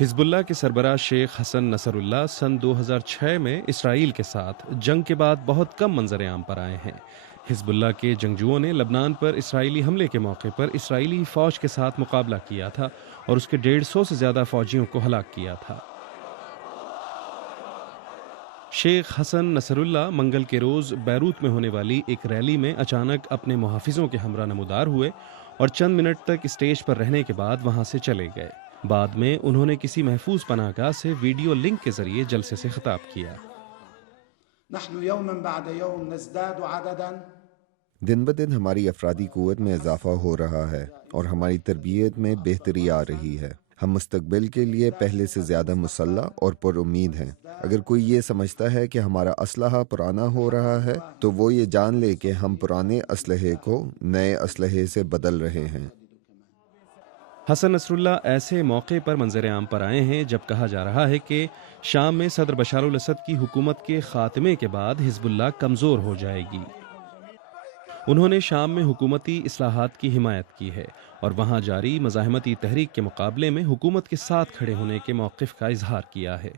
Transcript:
حزب اللہ کے سربراہ شیخ حسن نصر اللہ سن 2006 میں اسرائیل کے ساتھ جنگ کے بعد بہت کم منظر عام پر آئے ہیں۔ حزب اللہ کے جنگجوؤں نے لبنان پر اسرائیلی حملے کے موقع پر اسرائیلی فوج کے ساتھ مقابلہ کیا تھا اور اس کے 150 سے زیادہ فوجیوں کو ہلاک کیا تھا۔ شیخ حسن نصر اللہ منگل کے روز بیروت میں ہونے والی ایک ریلی میں اچانک اپنے محافظوں کے ہمراہ نمودار ہوئے اور چند منٹ تک اسٹیج پر رہنے کے بعد وہاں سے چلے گئے۔ بعد میں انہوں نے کسی محفوظ پناہ گاہ سے ویڈیو لنک کے ذریعے جلسے سے خطاب کیا۔ نحن يوما بعد يوم نزداد عددا دن بدن ہماری افرادی قوت میں اضافہ ہو رہا ہے اور ہماری تربیت میں بہتری آ رہی ہے۔ ہم مستقبل کے لیے پہلے سے زیادہ مسلح اور پر امید ہیں۔ اگر کوئی یہ سمجھتا ہے کہ ہمارا اسلحہ پرانا ہو رہا ہے تو وہ یہ جان لے کہ ہم پرانے اسلحے کو نئے اسلحے سے بدل رہے ہیں۔ حسن نصر اللہ ایسے موقع پر منظر عام پر آئے ہیں جب کہا جا رہا ہے کہ شام میں صدر بشار الاسد کی حکومت کے خاتمے کے بعد حزب اللہ کمزور ہو جائے گی۔ انہوں نے شام میں حکومتی اصلاحات کی حمایت کی ہے اور وہاں جاری مزاحمتی تحریک کے مقابلے میں حکومت کے ساتھ کھڑے ہونے کے موقف کا اظہار کیا ہے۔